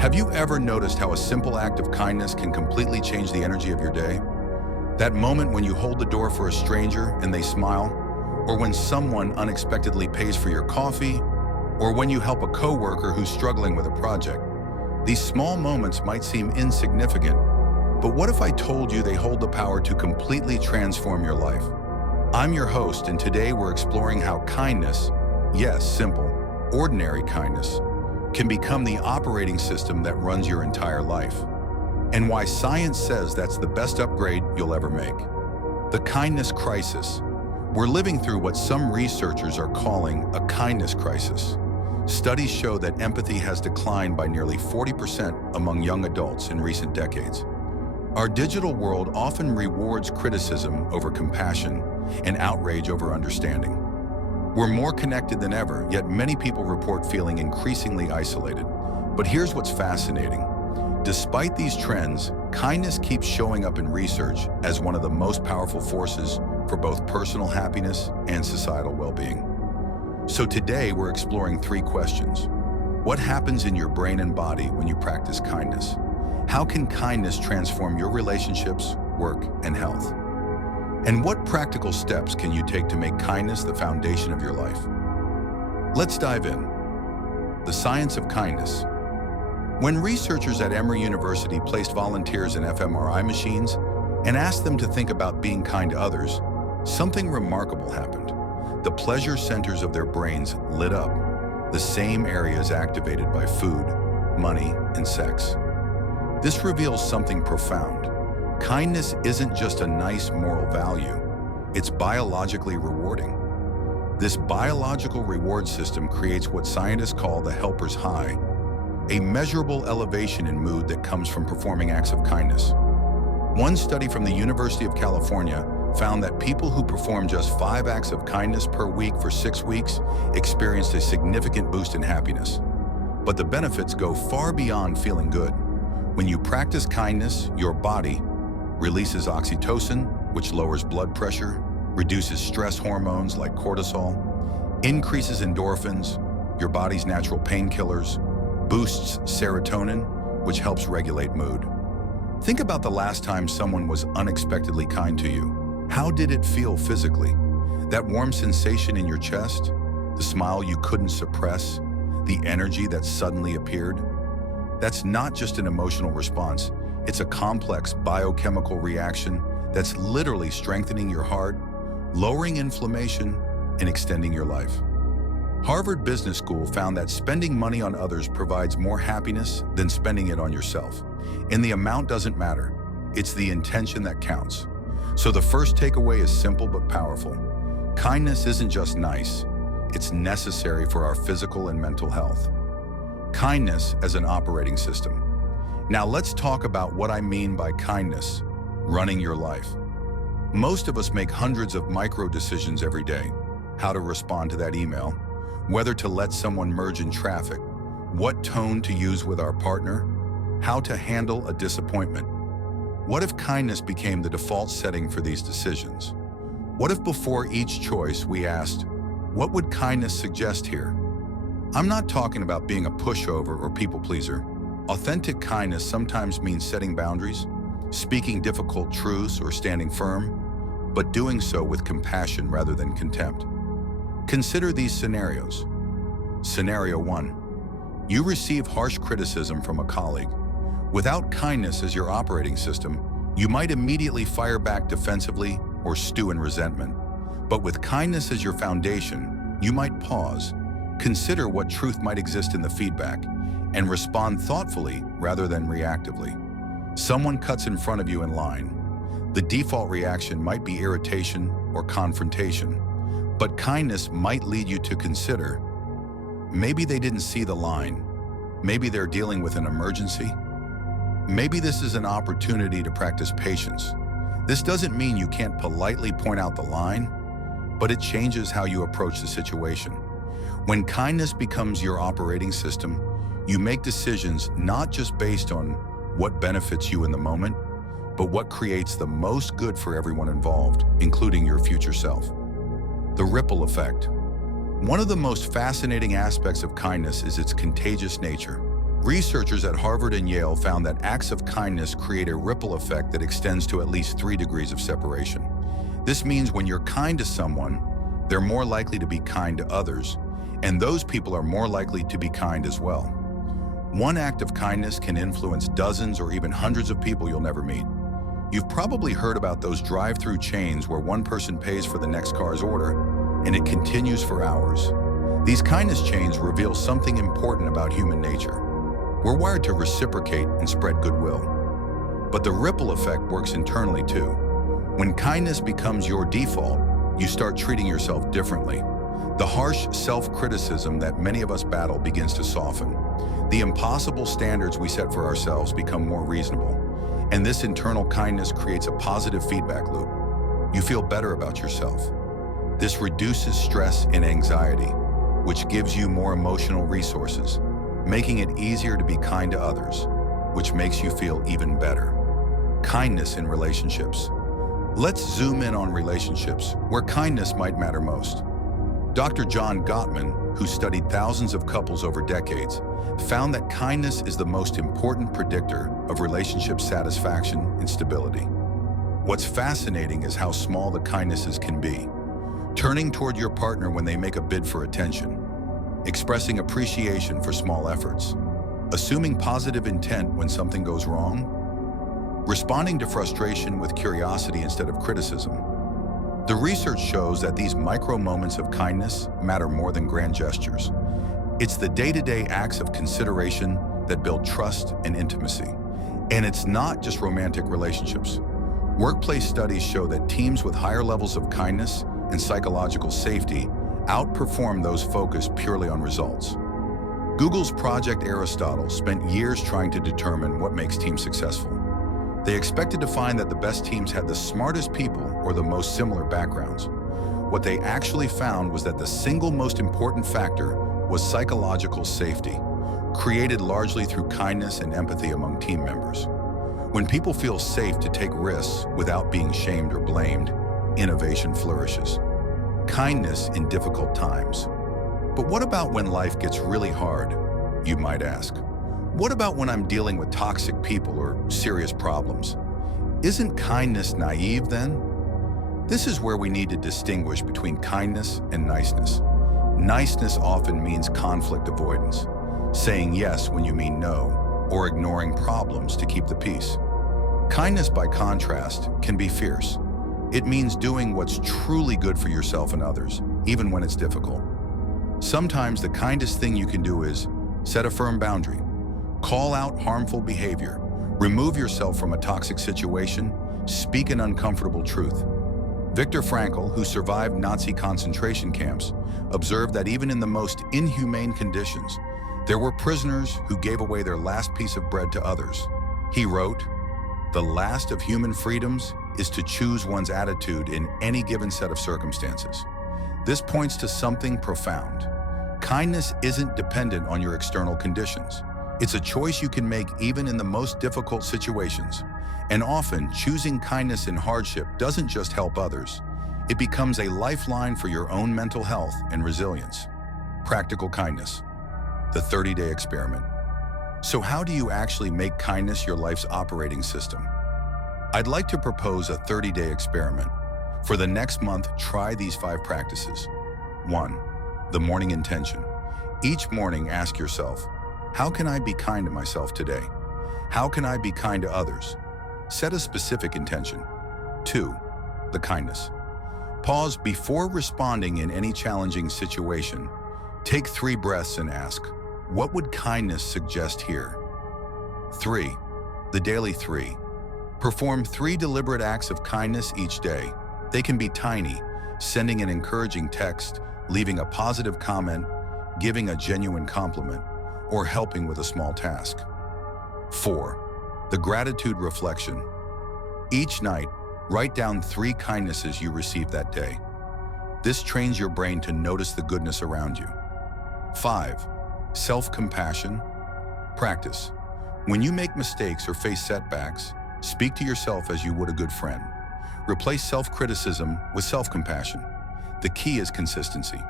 Have you ever noticed how a simple act of kindness can completely change the energy of your day? That moment when you hold the door for a stranger and they smile, or when someone unexpectedly pays for your coffee, or when you help a coworker who's struggling with a project. These small moments might seem insignificant, but what if I told you they hold the power to completely transform your life? I'm your host, and today we're exploring how kindness, yes, simple, ordinary kindness, can become the operating system that runs your entire life, and why science says that's the best upgrade you'll ever make. The kindness crisis. We're living through what some researchers are calling a kindness crisis. Studies show that empathy has declined by nearly 40% among young adults in recent decades. Our digital world often rewards criticism over compassion and outrage over understanding. We're more connected than ever, yet many people report feeling increasingly isolated. But here's what's fascinating. Despite these trends, kindness keeps showing up in research as one of the most powerful forces for both personal happiness and societal well-being. So today we're exploring three questions. What happens in your brain and body when you practice kindness? How can kindness transform your relationships, work, and health? And what practical steps can you take to make kindness the foundation of your life? Let's dive in. The science of kindness. When researchers at Emory University placed volunteers in fMRI machines and asked them to think about being kind to others, something remarkable happened. The pleasure centers of their brains lit up, the same areas activated by food, money, and sex. This reveals something profound. Kindness isn't just a nice moral value, it's biologically rewarding. This biological reward system creates what scientists call the helper's high, a measurable elevation in mood that comes from performing acts of kindness. One study from the University of California found that people who performed just 5 acts of kindness per week for 6 weeks experienced a significant boost in happiness. But the benefits go far beyond feeling good. When you practice kindness, your body releases oxytocin, which lowers blood pressure, reduces stress hormones like cortisol, increases endorphins, your body's natural painkillers, boosts serotonin, which helps regulate mood. Think about the last time someone was unexpectedly kind to you. How did it feel physically? That warm sensation in your chest, the smile you couldn't suppress, the energy that suddenly appeared? That's not just an emotional response. It's a complex biochemical reaction that's literally strengthening your heart, lowering inflammation, and extending your life. Harvard Business School found that spending money on others provides more happiness than spending it on yourself. And the amount doesn't matter. It's the intention that counts. So the first takeaway is simple but powerful. Kindness isn't just nice. It's necessary for our physical and mental health. Kindness as an operating system. Now let's talk about what I mean by kindness, running your life. Most of us make hundreds of micro decisions every day. How to respond to that email, whether to let someone merge in traffic, what tone to use with our partner, how to handle a disappointment. What if kindness became the default setting for these decisions? What if before each choice we asked, what would kindness suggest here? I'm not talking about being a pushover or people pleaser. Authentic kindness sometimes means setting boundaries, speaking difficult truths, or standing firm, but doing so with compassion rather than contempt. Consider these scenarios. Scenario 1. You receive harsh criticism from a colleague. Without kindness as your operating system, you might immediately fire back defensively or stew in resentment. But with kindness as your foundation, you might pause, consider what truth might exist in the feedback, and respond thoughtfully rather than reactively. Someone cuts in front of you in line. The default reaction might be irritation or confrontation, but kindness might lead you to consider, maybe they didn't see the line, maybe they're dealing with an emergency, maybe this is an opportunity to practice patience. This doesn't mean you can't politely point out the line, but it changes how you approach the situation. When kindness becomes your operating system, you make decisions not just based on what benefits you in the moment, but what creates the most good for everyone involved, including your future self. The ripple effect. One of the most fascinating aspects of kindness is its contagious nature. Researchers at Harvard and Yale found that acts of kindness create a ripple effect that extends to at least 3 degrees of separation. This means when you're kind to someone, they're more likely to be kind to others, and those people are more likely to be kind as well. One act of kindness can influence dozens or even hundreds of people you'll never meet. You've probably heard about those drive-through chains where one person pays for the next car's order, and it continues for hours. These kindness chains reveal something important about human nature. We're wired to reciprocate and spread goodwill. But the ripple effect works internally too. When kindness becomes your default, you start treating yourself differently. The harsh self-criticism that many of us battle begins to soften. The impossible standards we set for ourselves become more reasonable. And this internal kindness creates a positive feedback loop. You feel better about yourself. This reduces stress and anxiety, which gives you more emotional resources, making it easier to be kind to others, which makes you feel even better. Kindness in relationships. Let's zoom in on relationships, where kindness might matter most. Dr. John Gottman, who studied thousands of couples over decades, found that kindness is the most important predictor of relationship satisfaction and stability. What's fascinating is how small the kindnesses can be. Turning toward your partner when they make a bid for attention, expressing appreciation for small efforts, assuming positive intent when something goes wrong, responding to frustration with curiosity instead of criticism. The research shows that these micro moments of kindness matter more than grand gestures. It's the day-to-day acts of consideration that build trust and intimacy. And it's not just romantic relationships. Workplace studies show that teams with higher levels of kindness and psychological safety outperform those focused purely on results. Google's Project Aristotle spent years trying to determine what makes teams successful. They expected to find that the best teams had the smartest people or the most similar backgrounds. What they actually found was that the single most important factor was psychological safety, created largely through kindness and empathy among team members. When people feel safe to take risks without being shamed or blamed, innovation flourishes. Kindness in difficult times. But what about when life gets really hard, you might ask? What about when I'm dealing with toxic people or serious problems? Isn't kindness naive then? This is where we need to distinguish between kindness and niceness. Niceness often means conflict avoidance, saying yes when you mean no, or ignoring problems to keep the peace. Kindness, by contrast, can be fierce. It means doing what's truly good for yourself and others, even when it's difficult. Sometimes the kindest thing you can do is set a firm boundary, call out harmful behavior, remove yourself from a toxic situation, speak an uncomfortable truth. Viktor Frankl, who survived Nazi concentration camps, observed that even in the most inhumane conditions, there were prisoners who gave away their last piece of bread to others. He wrote, "The last of human freedoms is to choose one's attitude in any given set of circumstances." This points to something profound. Kindness isn't dependent on your external conditions. It's a choice you can make even in the most difficult situations. And often, choosing kindness in hardship doesn't just help others. It becomes a lifeline for your own mental health and resilience. Practical kindness, the 30-day experiment. So how do you actually make kindness your life's operating system? I'd like to propose a 30-day experiment. For the next month, try these 5 practices. 1. The morning intention. Each morning, ask yourself, how can I be kind to myself today? How can I be kind to others? Set a specific intention. 2. The kindness. Pause before responding in any challenging situation. Take 3 breaths and ask, what would kindness suggest here? 3. The daily 3. Perform 3 deliberate acts of kindness each day. They can be tiny, sending an encouraging text, leaving a positive comment, giving a genuine compliment, or helping with a small task. 4. The gratitude reflection. Each night, write down 3 kindnesses you received that day. This trains your brain to notice the goodness around you. 5. Self-compassion. Practice. When you make mistakes or face setbacks, speak to yourself as you would a good friend. Replace self-criticism with self-compassion. The key is consistency.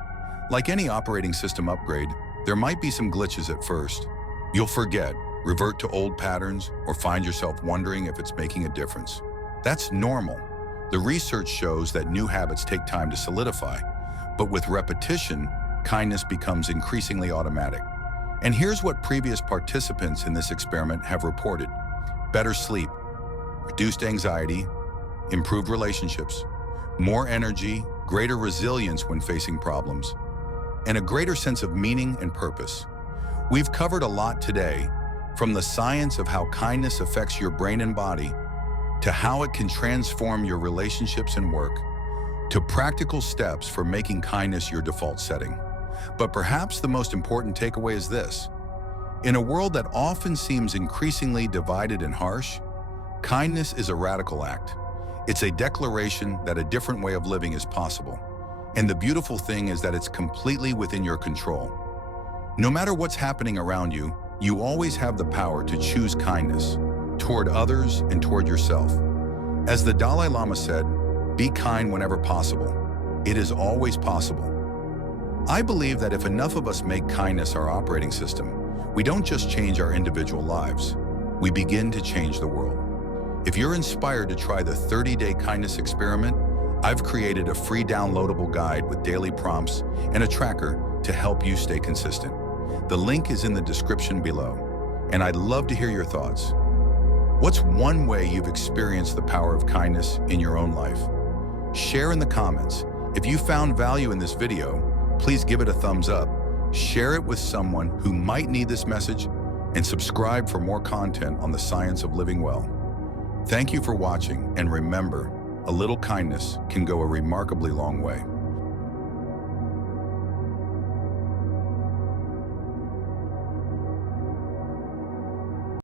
Like any operating system upgrade, there might be some glitches at first. You'll forget, revert to old patterns, or find yourself wondering if it's making a difference. That's normal. The research shows that new habits take time to solidify, but with repetition, kindness becomes increasingly automatic. And here's what previous participants in this experiment have reported: better sleep, reduced anxiety, improved relationships, more energy, greater resilience when facing problems, and a greater sense of meaning and purpose. We've covered a lot today, from the science of how kindness affects your brain and body, to how it can transform your relationships and work, to practical steps for making kindness your default setting. But perhaps the most important takeaway is this: in a world that often seems increasingly divided and harsh, kindness is a radical act. It's a declaration that a different way of living is possible. And the beautiful thing is that it's completely within your control. No matter what's happening around you, you always have the power to choose kindness toward others and toward yourself. As the Dalai Lama said, be kind whenever possible. It is always possible. I believe that if enough of us make kindness our operating system, we don't just change our individual lives, we begin to change the world. If you're inspired to try the 30-day kindness experiment, I've created a free downloadable guide with daily prompts and a tracker to help you stay consistent. The link is in the description below, and I'd love to hear your thoughts. What's one way you've experienced the power of kindness in your own life? Share in the comments. If you found value in this video, please give it a thumbs up, share it with someone who might need this message, and subscribe for more content on the science of living well. Thank you for watching, and remember, a little kindness can go a remarkably long way.